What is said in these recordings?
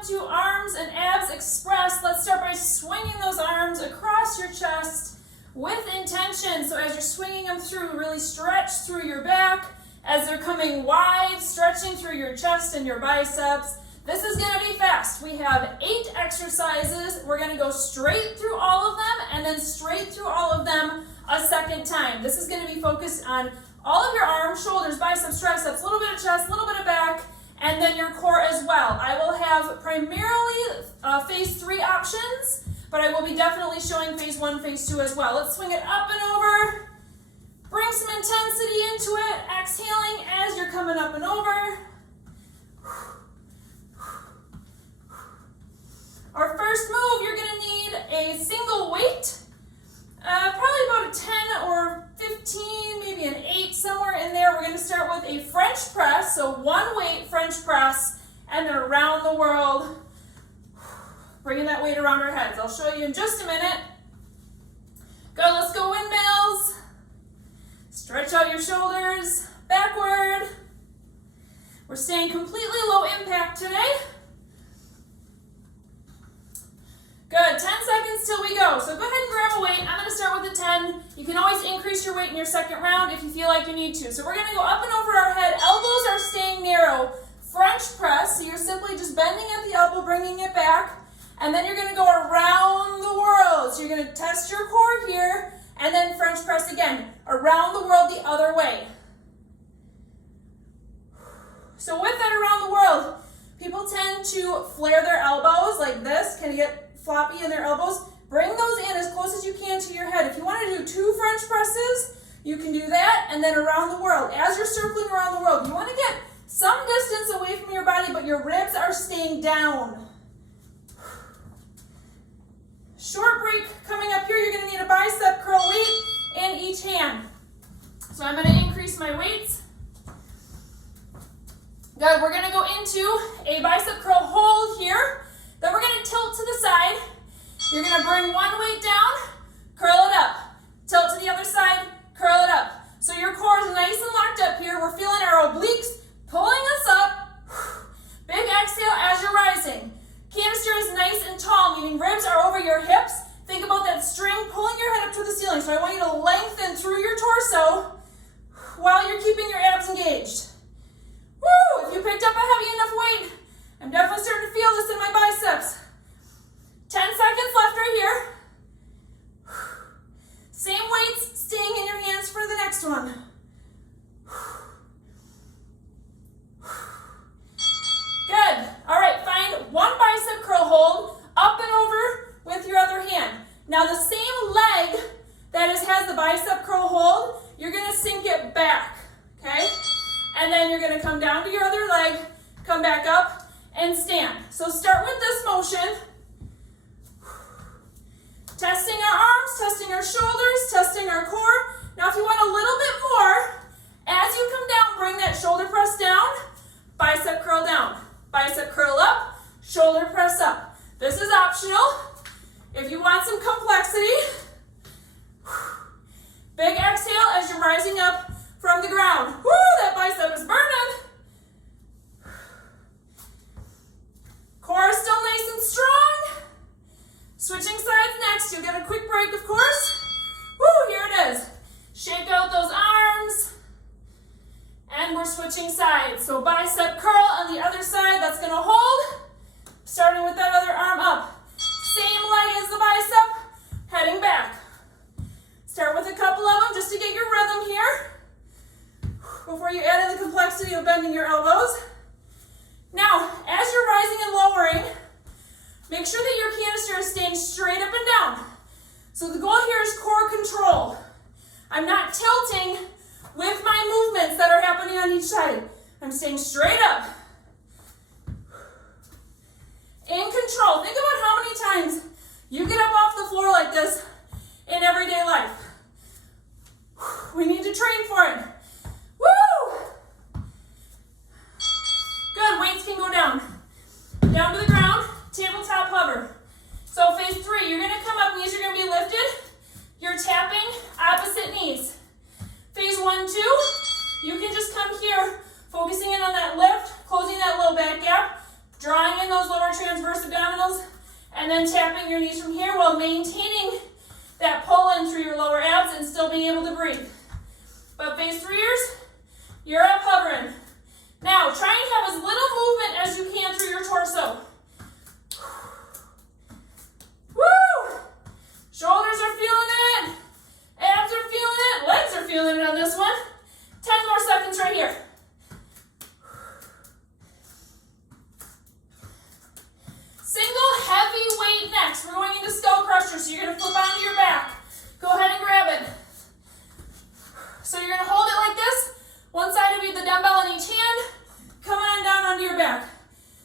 Welcome to Arms and Abs Express. Let's start by swinging those arms across your chest with intention. So as you're swinging them through, really stretch through your back. As they're coming wide, stretching through your chest and your biceps. This is going to be fast. We have 8 exercises. We're going to go straight through all of them and then straight through all of them a second time. This is going to be focused on all of your arms, shoulders, biceps, triceps, a little bit of chest, a little bit of back, and then your core as well. I will have primarily phase 3 options, but I will be definitely showing phase 1, phase 2 as well. Let's swing it up and over. Bring some intensity into it. Exhaling as you're coming up and over. Our first move, you're going to need a single weight. Probably about a 10 or 15, maybe an 8, somewhere in there. We're going to start with a French press, so 1 weight French press, and then around the world, bringing that weight around our heads. I'll show you in just a minute. Good, let's go windmills. Stretch out your shoulders, backward. We're staying completely low impact today. Good, 10 seconds till we go. So go ahead and grab a weight. I'm gonna start with a 10. You can always increase your weight in your second round if you feel like you need to. So we're gonna go up and over our head. Elbows are staying narrow. French press, so you're simply just bending at the elbow, bringing it back. And then you're gonna go around the world. So you're gonna test your core here, and then French press again, around the world the other way. So with that around the world, people tend to flare their elbows like this. Can you get floppy in their elbows? Bring those in as close as you can to your head. If you want to do 2 French presses, you can do that, and then around the world. As you're circling around the world, you want to get some distance away from your body, but your ribs are staying down. Short break coming up here. You're going to need a bicep curl weight in each hand. So I'm going to increase my weights. Good, we're going to go into a bicep curl hold here. Then we're going to tilt to the side. You're going to bring 1 weight down, curl it up. Tilt to the other side, curl it up. So your core is nice and locked up here. We're feeling our obliques pulling us up. Big exhale as you're rising. Canister is nice and tall, meaning ribs are over your hips. Think about that string pulling your head up to the ceiling. So I want you to lengthen through your torso while you're keeping your abs engaged. Woo! If you picked up a heavy enough weight, I'm definitely starting to feel this in my biceps. 10 seconds left right here. Same weights staying in your hands for the next one. Good. All right, find 1 bicep curl hold, up and over with your other hand. Now the same leg that has the bicep curl hold, you're gonna sink it back, okay? And then you're gonna come down to your other leg, come back up, and stand. So start with this motion. Testing our arms, testing our shoulders, testing our core. Now if you want a little bit more, as you come down, bring that shoulder press down, bicep curl down, bicep curl up, shoulder press up. This is optional. If you want some complexity, big exhale as you're rising up from the ground. Woo, that bicep is burning. Core is still nice and strong. Switching sides next. You'll get a quick break, of course. Woo, here it is. Shake out those arms. And we're switching sides. So bicep curl on the other side. That's going to hold. Starting with that other arm up. Same leg as the bicep. Heading back. Start with a couple of them just to get your rhythm here. Before you add in the complexity of bending your elbows. Now, as you're rising and lowering, make sure that your canister is staying straight up and down. So the goal here is core control. I'm not tilting with my movements that are happening on each side. I'm staying straight up. In control. Think about how many times you get up off the floor like this in everyday life. We need to train for it. Woo! Good, weights can go down. Down to the ground, tabletop hover. So phase 3, you're gonna come up, knees are gonna be lifted. You're tapping opposite knees. Phase 1, 2, you can just come here, focusing in on that lift, closing that low back gap, drawing in those lower transitions. transverse abdominals, and then tapping your knees from here while maintaining that pull in through your lower abs and still being able to breathe. But phase 3ers, you're up hovering. Now, try and have as little movement as you can through your torso. Woo! Shoulders are feeling it. Abs are feeling it. Legs are feeling it on this one. 10 more seconds right here. Single heavy weight next. We're going into skull crusher, so you're going to flip onto your back. Go ahead and grab it. So you're going to hold it like this. One side of you, the dumbbell in each hand. Come on down onto your back.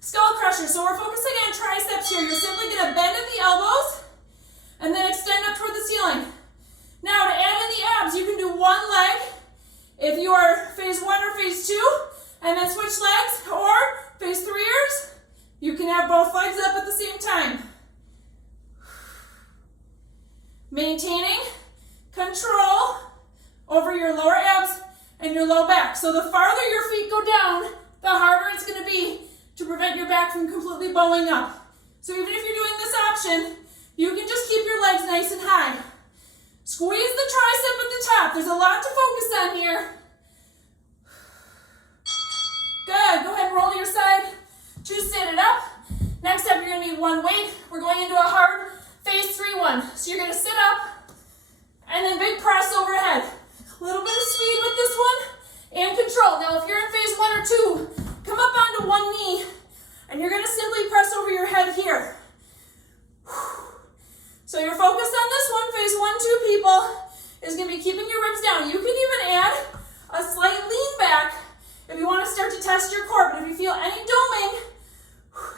Skull crusher. So we're focusing on triceps here. You're simply going to bend at the elbows and then extend up toward the ceiling. Now to add in the abs, you can do one leg if you are phase 1 or phase 2, and then switch legs, or phase 3ers, you can have both legs up at the same time. Maintaining control over your lower abs and your low back. So the farther your feet go down, the harder it's going to be to prevent your back from completely bowing up. So even if you're doing this option, you can just keep your legs nice and high. Squeeze the tricep at the top. There's a lot to focus on here. Good. Go ahead and roll to your side. Choose stand it up. Next up, you're going to need one weight. We're going into a hard phase 3 one. So you're going to sit up and then big press overhead. A little bit of speed with this one and control. Now, if you're in phase 1 or 2, come up onto one knee and you're going to simply press over your head here. So you're focused on this one, phase 1, 2 people, is going to be keeping your ribs down. You can even add a slight lean back if you want to start to test your core. But if you feel any doming,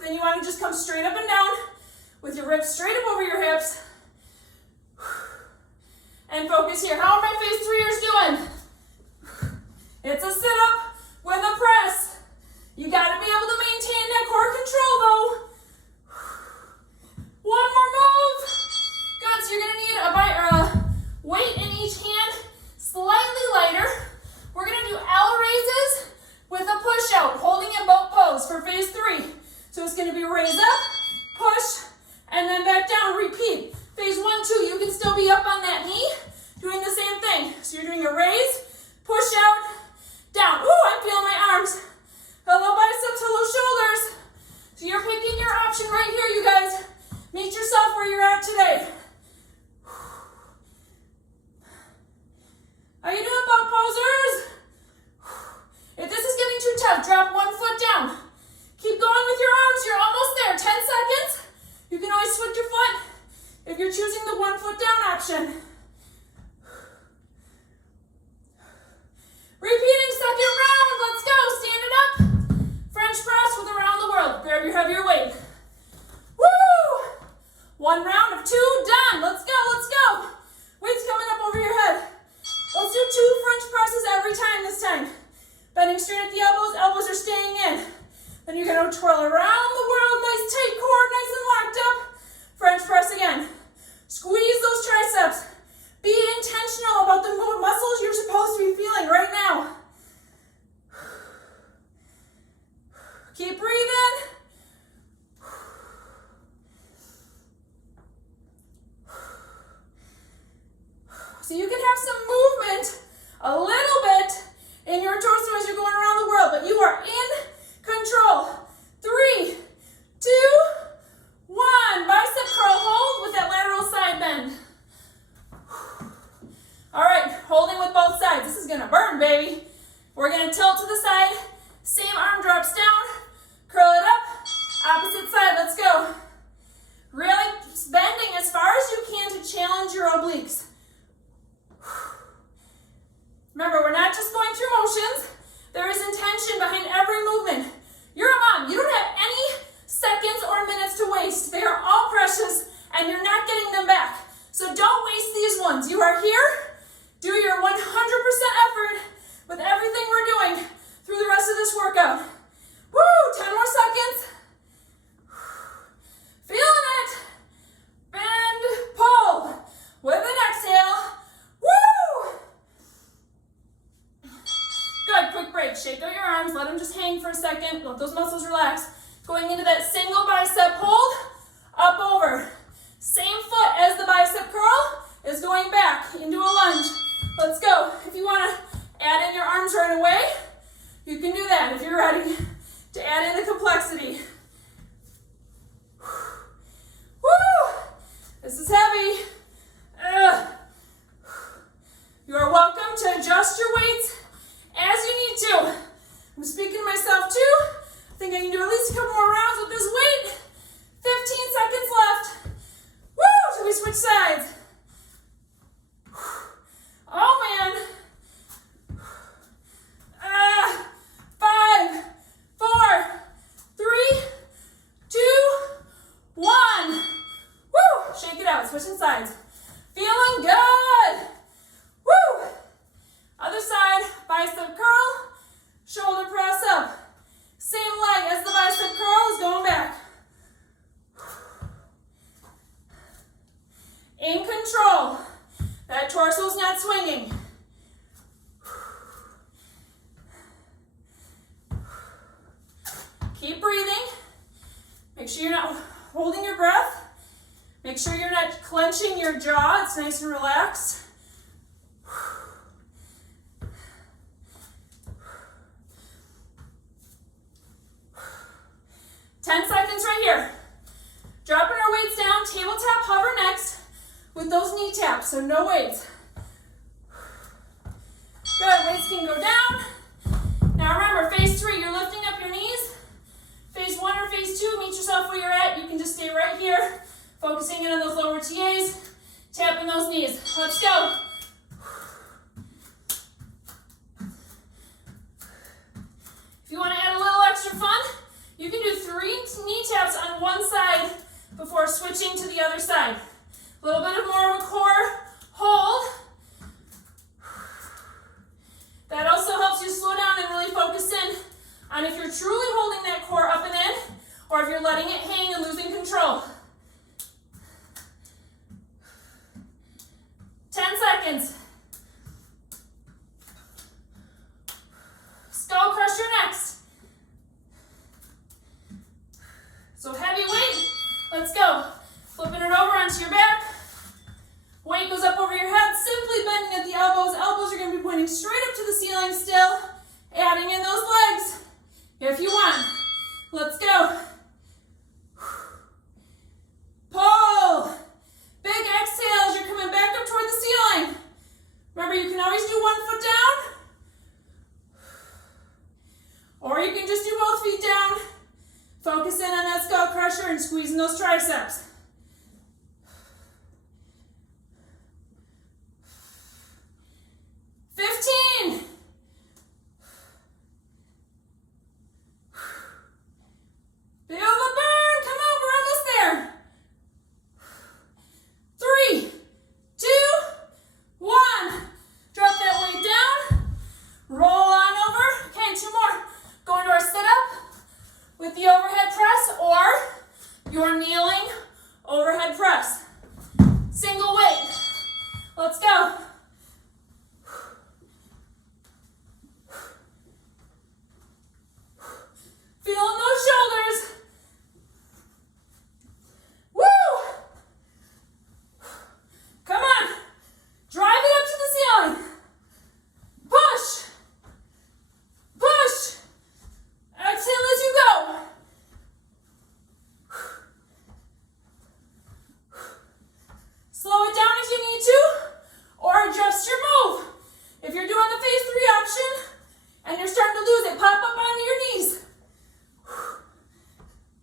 then you want to just come straight up and down with your ribs straight up over your hips. And focus here. How are my phase 3ers doing? It's a sit-up with a press. You got to be able to maintain that core control though. One more move. Good, so you're going to need a weight in each hand, slightly lighter. We're going to do L raises with a push out, holding in boat pose for phase 3. So it's going to be raise up, push, and then back down, repeat. Phase 1, 2, you can still be up on that knee, doing the same thing. So you're doing a raise, push out, down. Ooh, I'm feeling my arms. Hello biceps, hello shoulders. So you're picking your option right here, you guys. Meet yourself where you're at today. How you doing, boat posers? If this is getting too tough, drop one foot down. Keep going with your arms. You're almost there. 10 seconds. You can always switch your foot if you're choosing the 1 foot down option. Repeating second round. Let's go. Stand it up. French press with around the world. Grab your heavier weight. Woo! 1 round of 2 done. Let's go. Let's go. Weight's coming up over your head. Let's do 2 French presses every time this time. Bending straight at the elbows. Elbows are staying in. Then you're going to twirl around the world. Nice tight core. Nice and locked up. French press again. Squeeze those triceps. Be intentional about the muscles you're supposed to be feeling right now. Keep breathing. So you can have some movement, a little bit, in your torso as you're going around the world, but you are in control. 3, 2, 1. Bicep curl hold with that lateral side bend. All right, holding with both sides. This is gonna burn, baby. We're gonna tilt to the side. Same arm drops down. Curl it up. Opposite side, let's go. Really bending as far as you can to challenge your obliques. Remember, we're not just going through motions. There is intention behind every movement. You're a mom. You don't have any seconds or minutes to waste. They are all precious, and you're not getting them back. So don't waste these ones. You are here. Do your 100% effort with everything we're doing through the rest of this workout. Woo! 10 more seconds. Feeling it. Bend, pull. With an exhale. Woo! Good, quick break. Shake out your arms, let them just hang for a second. Let those muscles relax. Going into that single bicep sides, switching sides. Feeling good. Woo! Other side, bicep curl, shoulder press up. Same leg as the bicep curl is going back. In control. That torso's not swinging. Keep breathing. Make sure you're not holding your breath. Make sure you're not clenching your jaw. It's nice and relaxed. 10 seconds right here. Dropping our weights down, tabletop hover next with those knee taps, so no weights. Good, weights can go down. Now remember, phase 3, you're lifting up your knees. Phase 1 or phase 2, meet yourself where you're at. You can just stay right here, focusing in on those lower TAs, tapping those knees. Let's go. If you want to add a little extra fun, you can do 3 knee taps on one side before switching to the other side. A little bit more of a core hold. That also helps you slow down and really focus in on if you're truly holding that core up and in, or if you're letting it hang and losing control. 10 seconds. Skull crusher next. So heavy weight, let's go. Flipping it over onto your back. Weight goes up over your head, simply bending at the elbows. Elbows are going to be pointing straight up to the ceiling still. Adding in those legs if you want. Let's go. Pull. Big exhale as you're coming back up toward the ceiling. Remember, you can always do 1 foot down, or you can just do both feet down. Focus in on that skull crusher and squeezing those triceps. 15. Feel the burn. Come on, we're almost there. 3, 2, 1. Drop that weight down. Roll on over. Okay, 2 more. Go into our sit-up with the overhead press or your kneeling overhead press. Single weight. Let's go. Feeling those shoulders. Woo! Come on. Drive it up to the ceiling. Push. Push. Exhale as you go. Slow it down if you need to, or adjust your move. If you're doing the phase 3 option and you're starting to lose it, pop up onto your knees.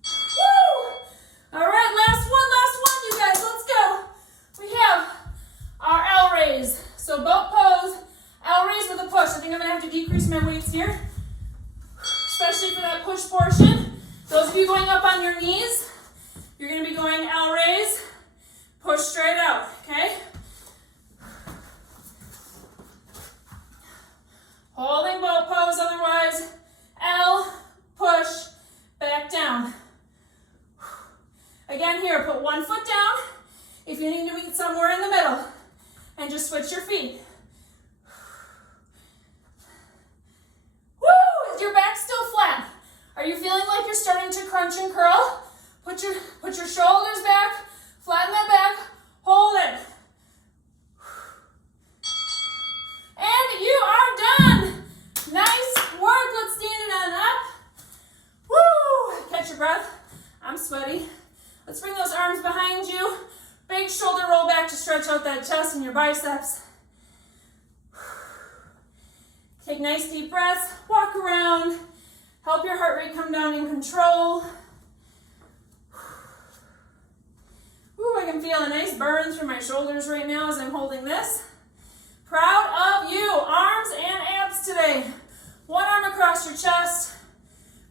Woo! All right, last one, you guys. Let's go. We have our L raise. So boat pose, L raise with a push. I think I'm going to have to decrease my weights here, especially for that push portion. Those of you going up on your knees, you're going to be going L raise, push straight out, okay? Holding boat pose, otherwise L, push, back down. Again here, put 1 foot down if you need to meet somewhere in the middle, and just switch your feet. Woo! Is your back still flat? Are you feeling like you're starting to crunch and curl? Put your shoulders back, flatten that back, hold it. And you are done. Nice work. Let's stand it on up. Woo! Catch your breath. I'm sweaty. Let's bring those arms behind you. Big shoulder roll back to stretch out that chest and your biceps. Take nice deep breaths. Walk around. Help your heart rate come down in control. Ooh, I can feel a nice burn through my shoulders right now as I'm holding this. Proud of you. Arms and abs today. One arm across your chest.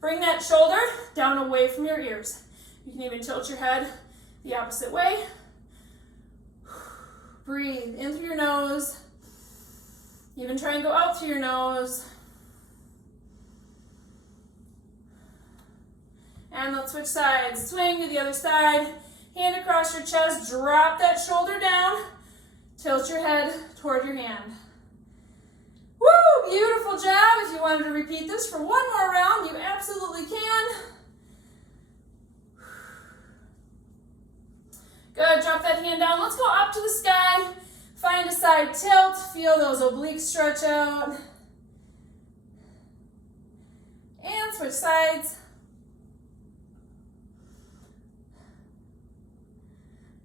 Bring that shoulder down away from your ears. You can even tilt your head the opposite way. Breathe in through your nose. Even try and go out through your nose. And let's switch sides. Swing to the other side. Hand across your chest. Drop that shoulder down. Tilt your head toward your hand. Woo! Beautiful job. If you wanted to repeat this for one more round, you absolutely can. Good. Drop that hand down. Let's go up to the sky. Find a side tilt. Feel those obliques stretch out. And switch sides.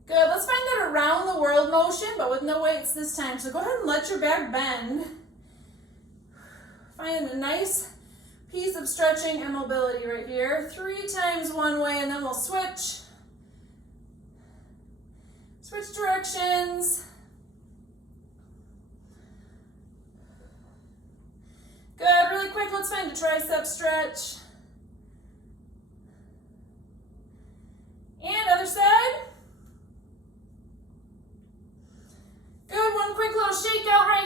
Good. Let's find that around the world motion, but with no weights this time. So go ahead and let your back bend. Find a nice piece of stretching and mobility right here. 3 times one way, and then we'll switch. Switch directions. Good. Really quick, let's find a tricep stretch. And other side. Good. One quick little shake out right